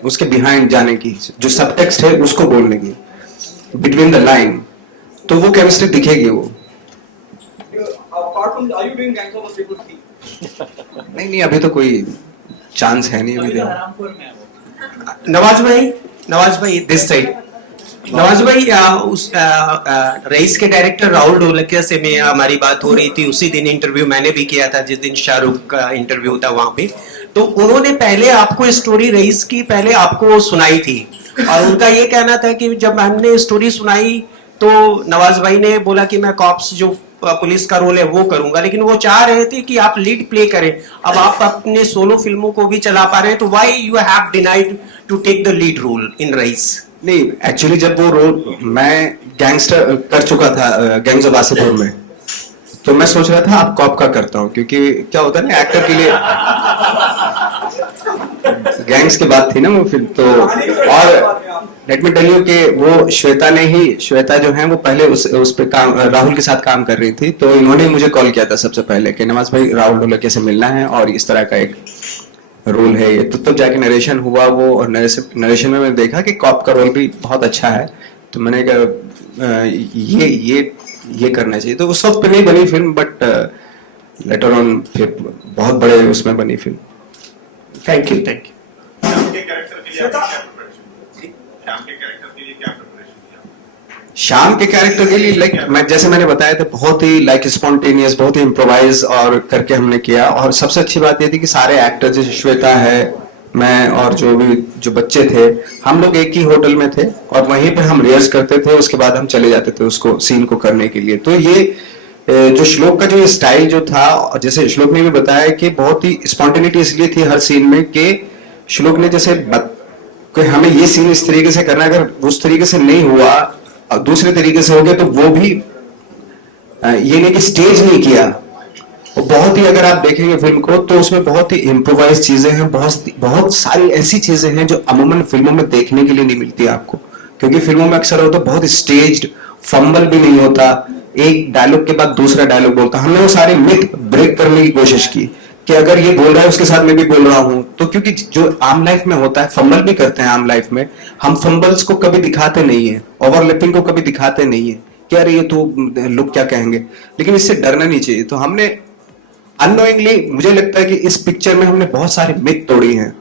उसके बिहाइंड जाने की, जो सब टेक्स्ट है उसको बोलने की, बिटवीन द लाइन, तो वो केमिस्ट्री दिखेगी। वो नहीं अभी तो कोई चांस है नहीं अभी। नवाज भाई दिस साइड। नवाज भाई उस रईस के डायरेक्टर राहुल ढोलकिया से मैं हमारी बात हो रही थी, उसी दिन इंटरव्यू मैंने भी किया था जिस दिन शाहरुख का इंटरव्यू था वहां पे। तो उन्होंने पहले आपको स्टोरी रईस की पहले आपको सुनाई थी और उनका ये कहना था कि जब हमने स्टोरी सुनाई तो नवाज भाई ने बोला कि मैं कॉप्स जो पुलिस का रोल है वो करूंगा, लेकिन वो चाह रहे थे कि आप लीड प्ले करें। अब आप अपने सोलो फिल्मों को भी चला पा रहे हैं, तो why you have denied to take the lead role in Raees? नहीं, एक्चुअली जब वो रोल मैं गैंगस्टर कर चुका था गैंग्स ऑफ वासेपुर में, तो मैं सोच रहा था आप कॉप का करता हूँ, क्योंकि क्या होता है ना एक्टर के लिए गैंग्स की बात थी ना वो फिल्म। तो और लेट मी टेल यू कि वो श्वेता जो है वो पहले उस पे काम राहुल के साथ काम कर रही थी, तो इन्होंने मुझे कॉल किया था सबसे पहले कि नवाज भाई राहुल ढोलकिया से मिलना है और इस तरह का एक रोल है ये। तो तब जाके नरेशन हुआ वो, और नरेशन में मैंने देखा कि कॉप का रोल भी बहुत अच्छा है, तो मैंने कहा ये करना चाहिए। तो उस वक्त पे नहीं बनी फिल्म, बट लेटर ऑन फिर बहुत बड़े उसमें बनी फिल्म। Thank you. शाम के कैरेक्टर के लिए जैसे मैंने बताया था, बहुत ही स्पॉन्टेनियस, बहुत ही इम्प्रोवाइज और करके हमने किया। और सबसे अच्छी बात ये थी कि सारे एक्टर जैसे श्वेता है, मैं और जो बच्चे थे, हम लोग एक ही होटल में थे और वहीं पे हम रिहर्स करते थे, उसके बाद हम चले जाते थे उसको सीन को करने के लिए। तो ये जो श्लोक का जो ये स्टाइल जो था, जैसे श्लोक ने भी बताया कि बहुत ही स्पॉन्टेनिटी इसलिए थी हर सीन में कि श्लोक ने जैसे कि हमें ये सीन इस तरीके से करना, अगर उस तरीके से नहीं हुआ दूसरे तरीके से हो गया, तो वो भी ये नहीं कि स्टेज नहीं किया, वो बहुत ही, अगर आप देखेंगे फिल्म को तो उसमें बहुत ही इम्प्रोवाइज चीजें हैं, बहुत सारी ऐसी चीजें हैं जो अमूमन फिल्मों में देखने के लिए नहीं मिलती आपको, क्योंकि फिल्मों में अक्सर होता है बहुत स्टेज्ड, फंबल भी नहीं होता, एक डायलॉग के बाद दूसरा डायलॉग बोलता। हमने वो सारे मिथ ब्रेक करने की कोशिश की कि अगर ये बोल रहा है उसके साथ मैं भी बोल रहा हूं, तो क्योंकि जो आम लाइफ में होता है, फंबल भी करते हैं आम लाइफ में, हम फंबल्स को कभी दिखाते नहीं है, ओवरलैपिंग को कभी दिखाते नहीं है कि अरे ये तो लोग क्या कहेंगे, लेकिन इससे डरना नहीं चाहिए। तो हमने अननोइंगली, मुझे लगता है कि इस पिक्चर में हमने बहुत सारे मिथ तोड़ी हैं,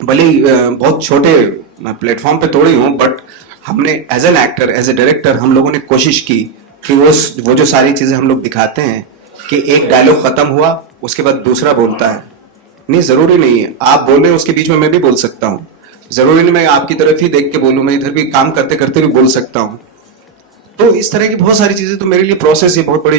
भले ही बहुत छोटे प्लेटफॉर्म पे तोड़ी हूं, बट हमने as an actor, as a director, हम लोगों ने कोशिश की कि वो जो सारी चीजें हम लोग दिखाते हैं कि एक डायलॉग खत्म हुआ उसके बाद दूसरा बोलता है, नहीं जरूरी नहीं है आप बोल रहे हो उसके बीच में मैं भी बोल सकता हूँ, जरूरी नहीं मैं आपकी तरफ ही देख के बोलूं, मैं इधर भी काम करते करते भी बोल सकता हूँ। तो इस तरह की बहुत सारी चीजें, तो मेरे लिए प्रोसेस ये बहुत बड़ी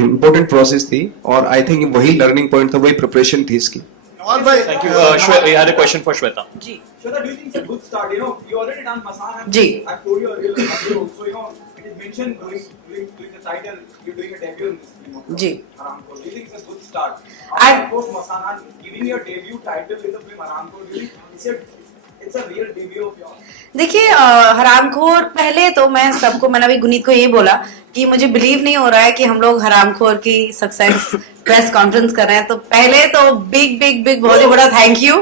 इंपॉर्टेंट प्रोसेस थी, और आई थिंक वही लर्निंग पॉइंट था, वही प्रिपरेशन थी इसकी। Thank you. Shweta, you had a question for Shweta. Ji Shweta, do you think it's a good start? You know, you already done Masan. And ji. I've told you earlier, so you know, it is mentioned during the title, you're doing a debut in this film. Ji. Aramco. Do you think it's a good start? I- Of course, Masan, and giving your debut title with the film Aramco, do you think it's a real debut of yours? देखिए हरामखोर, पहले तो मैं सबको, मैंने अभी गुनीत को ये बोला कि मुझे बिलीव नहीं हो रहा है कि हम लोग हरामखोर की सक्सेस प्रेस कॉन्फ्रेंस कर रहे हैं, तो पहले तो बिग बिग बिग बहुत ही बड़ा थैंक यू,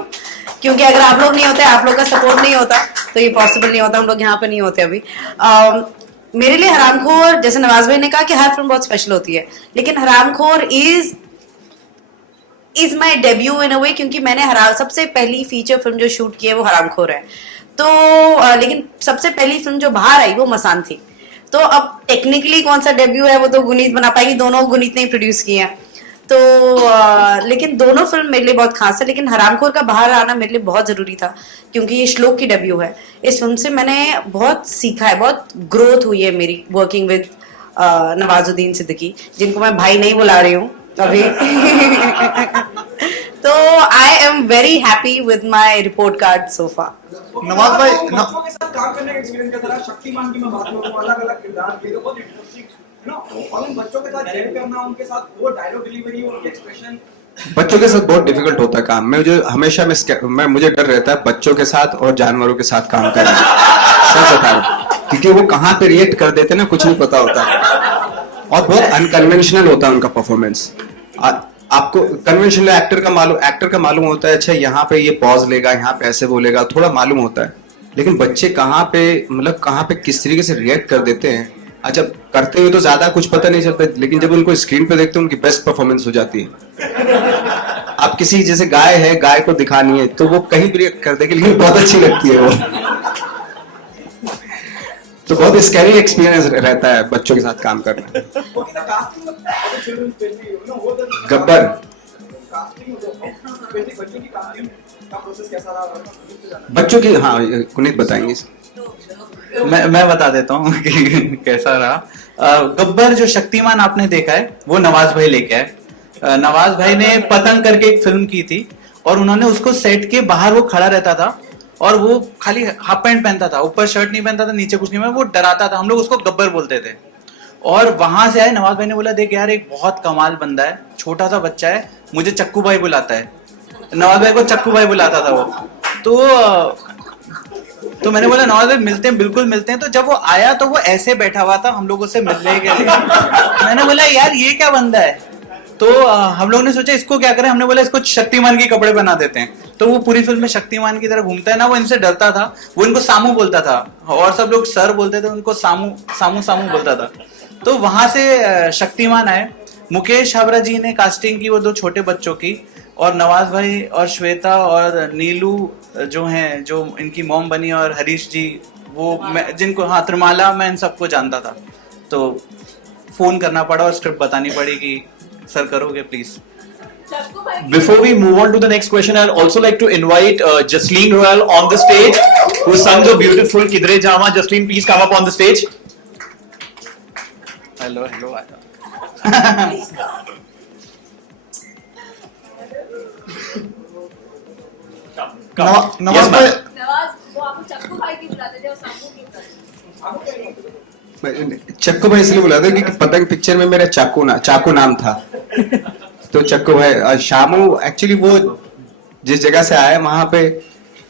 क्योंकि अगर आप लोग नहीं होते, आप लोग का सपोर्ट नहीं होता तो ये पॉसिबल नहीं होता, हम लोग यहाँ पे नहीं होते अभी। मेरे लिए हरामखोर, जैसे नवाज भाई ने कहा कि हर फिल्म बहुत स्पेशल होती है, लेकिन हरामखोर इज माई डेब्यू इन अ वे, क्योंकि मैंने सबसे पहली फीचर फिल्म जो शूट की है वो हरामखोर है। तो लेकिन सबसे पहली फिल्म जो बाहर आई वो मसान थी। तो अब टेक्निकली कौन सा डेब्यू है वो तो गुनीत बना पाएगी, दोनों गुनीत ने ही प्रोड्यूस किए हैं। तो लेकिन दोनों फिल्म मेरे लिए बहुत खास है, लेकिन हरामखोर का बाहर आना मेरे लिए बहुत जरूरी था, क्योंकि ये श्लोक की डेब्यू है। इस फिल्म से मैंने बहुत सीखा है, बहुत ग्रोथ हुई है मेरी वर्किंग विद नवाजुद्दीन सिद्दीकी, जिनको मैं भाई नहीं बुला रही हूँ अभी। तो I am very happy with my report card so far. Nawaz भाई, बच्चों के साथ काम करने का एक्सपीरियंस कैसा रहा? शक्तिमान की मैं बात करूं, अलग-अलग किरदार किए तो बहुत इंटरेस्टिंग, यू नो, और उन बच्चों के साथ जेल करना, उनके साथ वो डायलॉग डिलीवरी, उनके एक्सप्रेशन। बच्चों के साथ बहुत डिफिकल्ट होता है काम। मुझे डर रहता है बच्चों के साथ और जानवरों के साथ काम करना, सच बता रहा हूं, क्योंकि वो कहाँ पे रिएक्ट कर देते ना कुछ नहीं पता होता, और बहुत अनकन्वेंशनल होता है उनका परफॉर्मेंस। आपको कन्वेंशनल एक्टर का मालूम होता है, अच्छा यहाँ पे ये पॉज लेगा, यहाँ पे ऐसे बोलेगा, थोड़ा मालूम होता है, लेकिन बच्चे कहाँ पे किस तरीके से रिएक्ट कर देते हैं, अच्छा करते हुए तो ज्यादा कुछ पता नहीं चलता, लेकिन जब उनको स्क्रीन पे देखते हैं उनकी बेस्ट परफॉर्मेंस हो जाती है। आप किसी जैसे गाय को दिखानी है तो वो कहीं भी रिएक्ट कर देगी, लेकिन बहुत अच्छी लगती है वो। तो बहुत स्कैरी एक्सपीरियंस रहता है बच्चों के साथ काम करना। गब्बर, बच्चों की, हाँ कुनीत बताएंगे। मैं बता देता हूँ कि कैसा रहा। गब्बर जो शक्तिमान आपने देखा है वो नवाज भाई लेके आए। नवाज भाई ने पतंग करके एक फिल्म की थी, और उन्होंने उसको सेट के बाहर वो खड़ा रहता था, और वो खाली हाफ पैंट पहनता था, ऊपर शर्ट नहीं पहनता था, नीचे कुछ नहीं, मैं वो डराता था, हम लोग उसको गब्बर बोलते थे। और वहां से आए नवाज भाई ने बोला, देख यार एक बहुत कमाल बंदा है, छोटा सा बच्चा है, मुझे चक्कू भाई बुलाता है। नवाज भाई को चक्कू भाई बुलाता था वो। तो मैंने बोला नवाज भाई मिलते हैं, बिल्कुल मिलते हैं। तो जब वो आया तो वो ऐसे बैठा हुआ था हम लोगों से मिलने के लिए। मैंने बोला यार ये क्या बंदा है, तो हम लोग ने सोचा इसको क्या करें, हमने बोला इसको शक्तिमान के कपड़े बना देते हैं। तो वो पूरी फिल्म में शक्तिमान की तरह घूमता है ना, वो इनसे डरता था, वो इनको सामू बोलता था, और सब लोग सर बोलते थे, उनको सामू बोलता था। तो वहां से शक्तिमान आए। मुकेश हावरा जी ने कास्टिंग की वो दो छोटे बच्चों की, और नवाज भाई और श्वेता और नीलू जो हैं, जो इनकी मॉम बनी, और हरीश जी, वो मैं जिनको, हाँ त्रिमाला, मैं इन सबको जानता था। तो फोन करना पड़ा और स्क्रिप्ट बतानी पड़ी कि सर करोगे please. Before we move on to the next question, I'd also like to invite Jasleen Royal on the stage, who sung the beautiful Kidre Jama. Jasleen, please come up on the stage. Hello Nawaz भाई, नवाज वो आपको चक्कू भाई की बुलाते थे और सामू की बुलाते थे। चक्कू भाई इसलिए बुलाते हैं कि पतंग पिक्चर में मेरा चाकू नाम था, तो चक्कू भाई। और शामू एक्चुअली वो जिस जगह से आया वहां पे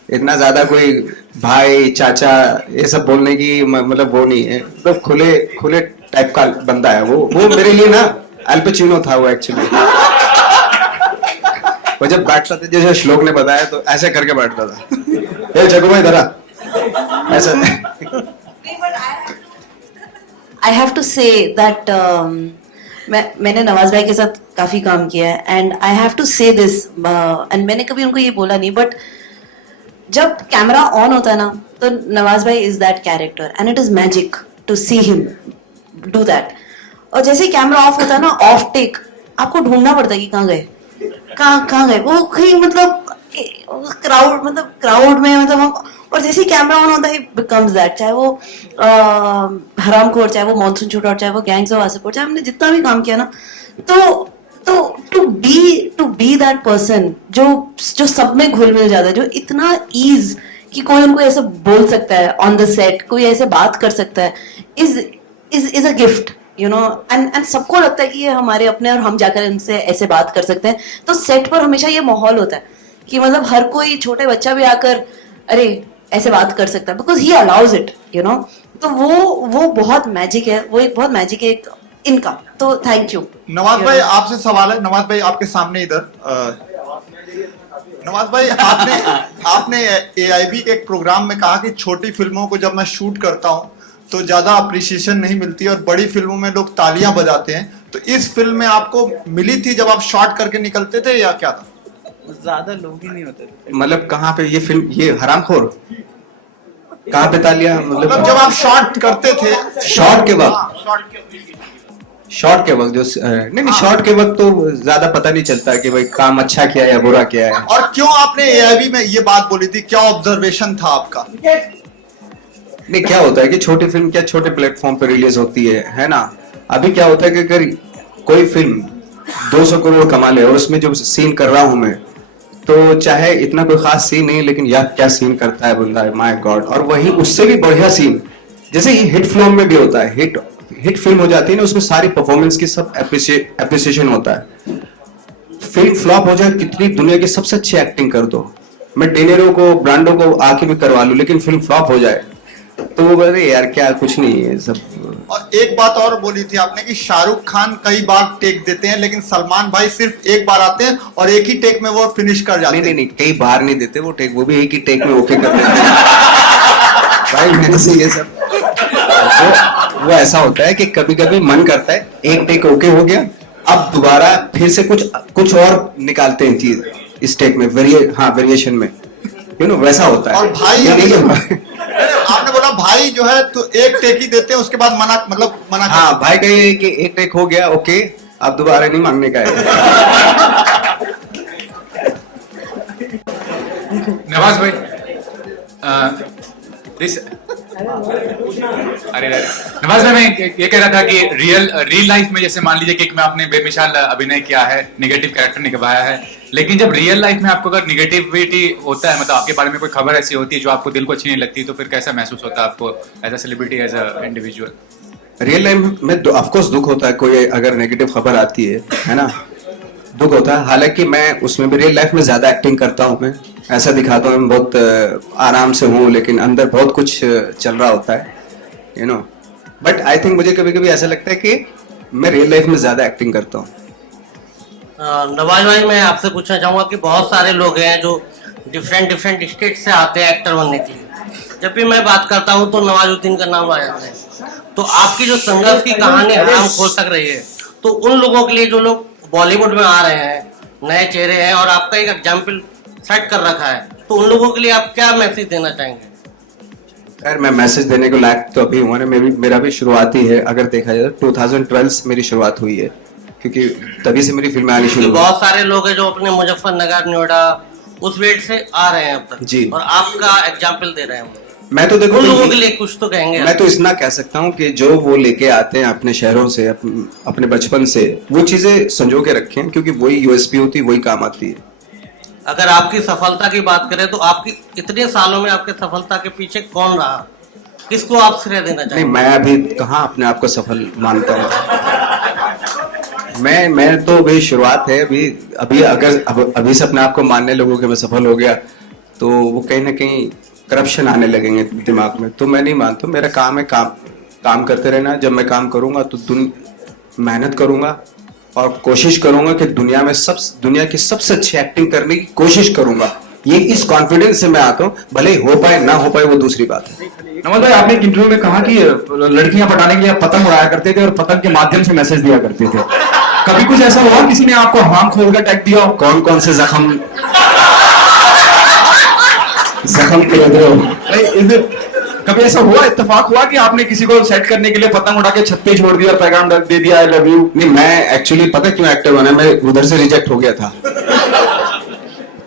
इतना ज्यादा कोई भाई चाचा ये सब बोलने की मतलब वो नहीं है, तो खुले टाइप का बंदा है वो मेरे लिए ना अल पचिनो था वो एक्चुअली। वो जब बैठता था जैसे श्लोक ने बताया तो ऐसे करके बैठता था, ए चक्कू भाई धरा ऐसा। I have to say that मैंने नवाज भाई के साथ काफी काम किया है and I have to say this, and मैंने कभी उनको ये बोला नहीं, बट जब कैमरा ऑन होता है ना तो नवाज भाई is that character and it is magic to see him do that. और जैसे ही कैमरा ऑफ होता है ना, ऑफ टेक आपको ढूंढना पड़ता है कि कहाँ गए, कहाँ गए वो, कहीं मतलब क्राउड में मतलब हम, और जैसे ही कैमरा ऑन होता है बिकम्स दैट, चाहे वो हरामखोर, चाहे वो मॉनसून शूटर, चाहे वो गैंग्स ऑफ वासेपुर, चाहे हमने जितना भी काम किया ना, तो टू बी दैट पर्सन जो सब में घुल मिल जाता है, जो इतना ईज कि कोई उनको ऐसे बोल सकता है ऑन द सेट, कोई ऐसे बात कर सकता है, is a gift, you know. And सबको लगता है कि ये हमारे अपने और हम जाकर इनसे ऐसे बात कर सकते हैं। तो सेट पर हमेशा ये माहौल होता है कि मतलब हर कोई छोटे बच्चा भी आकर अरे ऐसे बात कर सकता है, because he allows it, you know. तो वो बहुत मैजिक है, वो एक बहुत मैजिक है एक इनका। तो थैंक यू। नवाज भाई आपसे सवाल है, नवाज भाई आपके सामने इधर। नवाज भाई आपने AIB के एक प्रोग्राम में कहा कि छोटी फिल्मों को जब मैं शूट करता हूं तो ज्यादा अप्रिसिएशन नहीं मिलती और बड़ी फिल्मों में लोग तालियां बजाते हैं, तो इस फिल्म में आपको मिली थी जब आप शॉट करके निकलते थे या क्या था? ज्यादा लोग ही नहीं होते थे। मतलब कहाँ पे ये फिल्म, ये हरामखोर कहाँ पे तालियां, मतलब जब आप शॉट करते थे, शॉट के वक्त जो नहीं शॉट के वक्त तो ज्यादा पता नहीं चलता कि भाई काम अच्छा किया या बुरा किया है। और क्यों आपने AIB में ये बात बोली थी, क्या ऑब्जर्वेशन था आपका? नहीं क्या होता है कि छोटी फिल्म क्या छोटे प्लेटफॉर्म पे रिलीज होती है ना। अभी क्या होता है कि अगर कोई फिल्म 200 करोड़ कमा ले और उसमें जो सीन कर रहा हूं मैं, तो चाहे इतना कोई खास सीन नहीं, लेकिन यार क्या सीन करता है बंदा, माय गॉड। और वही उससे भी बढ़िया सीन जैसे ये हिट फिल्म में भी होता है, हिट फिल्म हो जाती है ना, उसमें सारी परफॉर्मेंस की सब एप्रिसिएशन होता है। फिल्म फ्लॉप हो जाए, कितनी दुनिया की सबसे अच्छी एक्टिंग कर दो, मैं डेनेरो को ब्रांडो को आके भी करवा लूं, लेकिन फिल्म फ्लॉप हो जाए तो वो बोले यार क्या कुछ नहीं है सब। और एक बात और बोली थी आपने कि शाहरुख खान कई बार टेक देते हैं लेकिन सलमान भाई सिर्फ एक बार आते हैं और एक ही टेक में वो फिनिश कर जाते हैं। नहीं कई बार नहीं देते वो टेक, वो भी एक ही टेक में ओके कर देते हैं। भाई मैंने से ये सब वो ऐसा होता है कि कभी कभी मन करता है एक टेक ओके हो गया, अब दोबारा फिर से कुछ और निकालते हैं चीज इस टेक में, वेरिएशन में, यू नो वैसा होता है। और भाई आपने बोला भाई जो है तो एक टेक ही देते हैं, उसके बाद मना हाँ भाई कहिए कि एक टेक हो गया ओके, अब दोबारा नहीं मांगने का है। नवाज भाई अरे नवाज भाई मैं ये कह रहा था कि रियल लाइफ में जैसे मान लीजिए कि में आपने बेमिसाल अभिनय किया है, निगेटिव कैरेक्टर निभाया है, लेकिन जब रियल लाइफ में आपको अगर निगेटिविटी होता है, मतलब आपके बारे में कोई खबर ऐसी होती है जो आपको दिल को अच्छी नहीं लगती, तो फिर कैसा महसूस होता है आपको as a celebrity, as a individual? Real life में ऑफ कोर्स दुख होता है, कोई अगर नेगेटिव खबर आती है ना, दुख होता है। हालांकि मैं उसमें भी रियल लाइफ में ज्यादा एक्टिंग करता हूँ, मैं ऐसा दिखाता हूँ मैं बहुत आराम से हूँ, लेकिन अंदर बहुत कुछ चल रहा होता है, you know. But I think मुझे कभी कभी ऐसा लगता है कि मैं रियल लाइफ में ज्यादा एक्टिंग करता हूँ। नवाज भाई मैं आपसे पूछना चाहूंगा कि बहुत सारे लोग हैं जो डिफरेंट स्टेट से आते हैं एक्टर बनने के लिए। जब भी मैं बात करता हूँ तो नवाजुद्दीन का नाम आ जाता है। तो आपकी जो संघर्ष की कहानी हम खोज सक रही है, तो उन लोगों के लिए जो लोग बॉलीवुड में आ रहे हैं, नए चेहरे हैं और आपका एक एग्जाम्पल सेट कर रखा है, तो उन लोगों के लिए आप क्या मैसेज देना चाहेंगे? खैर मैं मैसेज देने को लायक तो अभी हुआ नहीं, मेरा भी शुरुआती है। अगर देखा जाए 2012 से मेरी शुरुआत हुई है, क्योंकि तभी से मेरी फिल्में आनी शुरू हुई। बहुत सारे लोग हैं जो अपने मुजफ्फरनगर, नोएडा उस वेट से आ रहे हैं अब तक जी, और आपका एग्जाम्पल दे रहे हैं। मैं तो देखो उन लोगों के लिए कुछ तो कहेंगे। मैं तो इतना कह सकता हूँ कि जो वो लेके आते हैं अपने शहरों से, अपने बचपन से, वो चीजें संजो के रखें, क्योंकि वही यूएसपी होती है, वही काम आती है। अगर आपकी सफलता की बात करें तो आपकी इतने सालों में आपके सफलता के पीछे कौन रहा? किसको आप श्रेय देना नहीं, चाहेंगे? मैं अभी कहाँ अपने आप को सफल मानता हूँ। मैं तो अभी शुरुआत है। अभी अगर अभी से अपने आप को मानने लगूं कि मैं सफल हो गया तो वो कहीं ना कहीं करप्शन आने लगेंगे दिमाग में। तो मैं नहीं मानता। मेरा काम है काम करते रहना। जब मैं काम करूंगा तो मेहनत करूंगा और कोशिश करूंगा कि दुनिया की सबसे अच्छी एक्टिंग करने की कोशिश करूंगा। ये इस कॉन्फिडेंस से मैं आता हूँ। भले ही हो पाए ना हो पाए वो दूसरी बात है। नमल भाई, आपने एक इंटरव्यू में कहा कि लड़कियां पटाने के लिए पतंग उड़ाया करते थे और पतंग के माध्यम से मैसेज दिया करते थे। कभी कुछ ऐसा हुआ किसी ने आपको हराम खोल कर टैग दिया? कौन कौन से जख्म कर रहे हो? कभी ऐसा हुआ, इत्तेफाक हुआ कि आपने किसी को सेट करने के लिए पतंग उड़ा के छत पे छोड़ दिया, पैगाम दे दिया आई लव यू? नहीं, मैं एक्चुअली पता क्यों एक्टर बना, मैं उधर से रिजेक्ट हो गया था।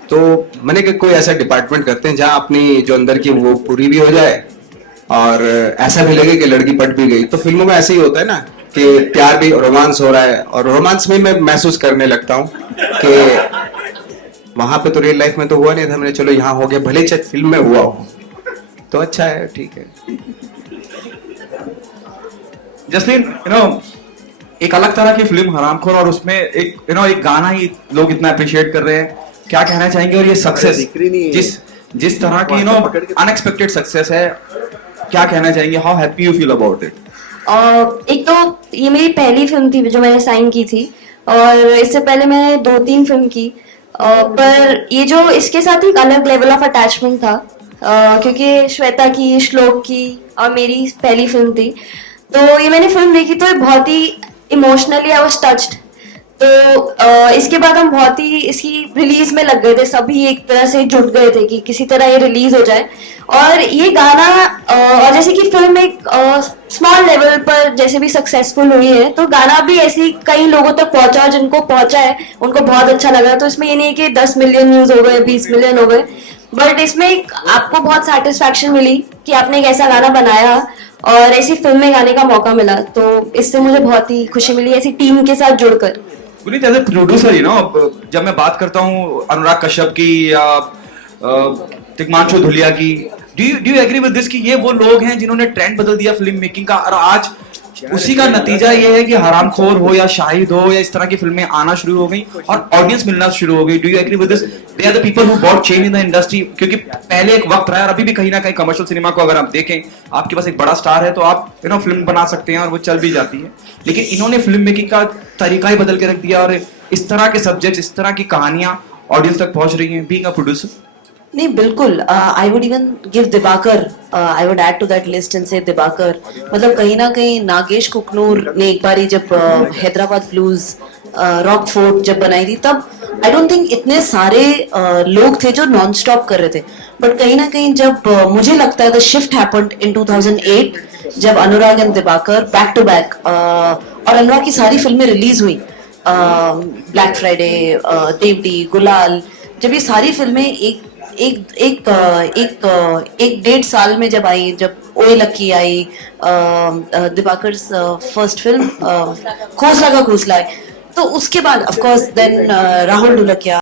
तो मैंने कहा कोई ऐसा डिपार्टमेंट करते हैं जहां अपनी जो अंदर की वो पूरी भी हो जाए और ऐसा भी लगे कि लड़की पट भी गई। तो फिल्मों में ऐसे ही होता है ना कि प्यार भी, रोमांस हो रहा है और रोमांस में मैं महसूस करने लगता हूँ कि वहां पे तो रियल लाइफ में तो हुआ नहीं था। मैंने चलो यहाँ हो गया, भले चाहे फिल्म में हुआ हो तो अच्छा है, ठीक है। जसलीन, एक अलग तरह की फिल्म हरामखोर और उसमें एक गाना ही लोग इतना अप्रिशिएट कर रहे हैं, क्या कहना चाहेंगे? और ये सक्सेस जिस तरह की अनएक्सपेक्टेड सक्सेस है, क्या कहना चाहेंगे? How happy you feel about it? एक तो ये मेरी पहली फिल्म थी जो मैंने साइन की थी और इससे पहले मैंने 2-3 फिल्म की, पर ये जो इसके साथ एक अलग लेवल ऑफ अटैचमेंट था क्योंकि श्वेता की, श्लोक की और मेरी पहली फिल्म थी। तो ये मैंने फिल्म देखी तो बहुत ही इमोशनली आई वाज टच्ड। तो इसके बाद हम बहुत ही इसकी रिलीज में लग गए थे, सभी एक तरह से जुट गए थे कि किसी तरह ये रिलीज हो जाए। और ये गाना और जैसे कि फिल्म एक स्मॉल लेवल पर जैसे भी सक्सेसफुल हुई है, तो गाना भी ऐसे कई लोगों तक पहुंचा, जिनको पहुंचा है उनको बहुत अच्छा लगा। तो इसमें ये नहीं है कि 10 मिलियन व्यूज हो गए, 20 मिलियन हो गए, बट इसमें आपको बहुत सेटिस्फैक्शन मिली कि आपने एक ऐसा गाना बनाया और ऐसी फिल्म में गाने का मौका मिला। तो इससे मुझे बहुत ही खुशी मिली ऐसी टीम के साथ जुड़कर। पुनीत, एज ए प्रोड्यूसर जब मैं बात करता हूँ अनुराग कश्यप की या तिग्मांशु धुलिया की, do you agree with this कि ये वो लोग हैं जिन्होंने ट्रेंड बदल दिया फिल्म मेकिंग का, और आज उसी का नतीजा ये है कि हरामखोर हो या शाहिद हो या इस तरह की फिल्में आना शुरू हो गई और ऑडियंस मिलना शुरू हो गई? Do you agree with this? They are the people who brought change in the industry. क्योंकि पहले एक वक्त रहा है और अभी भी कहीं ना कहीं कमर्शियल सिनेमा को अगर आप देखें, आपके पास एक बड़ा स्टार है तो आप फिल्म बना सकते हैं और वो चल भी जाती है, लेकिन इन्होंने फिल्म मेकिंग का तरीका ही बदल के रख दिया और इस तरह के सब्जेक्ट, इस तरह की कहानियां ऑडियंस तक पहुंच रही हैं बीइंग अ प्रोड्यूसर। नहीं, बिल्कुल। I would even give Dibakar, I would add to that list and say Dibakar. मतलब कहीं ना कहीं नागेश कुकनूर ने एक बार जब हैदराबाद ब्लूज, रॉक फोर्ट जब बनाई थी, तब आई डोंट थिंक इतने सारे लोग थे जो नॉन स्टॉप कर रहे थे। बट कहीं ना कहीं जब मुझे लगता है द शिफ्ट हैपेंड इन 2008 जब Anurag and Dibakar back to back, और अनुराग की सारी फिल्में रिलीज हुई, ब्लैक फ्राइडे, देवडी, गुलाल, जब ये सारी फिल्में एक 1.5 साल में जब आई, जब ओए लक्की आई, दिबाकर फर्स्ट फिल्म खोसला का खोसला, तो उसके बाद of course then Rahul Dholakia,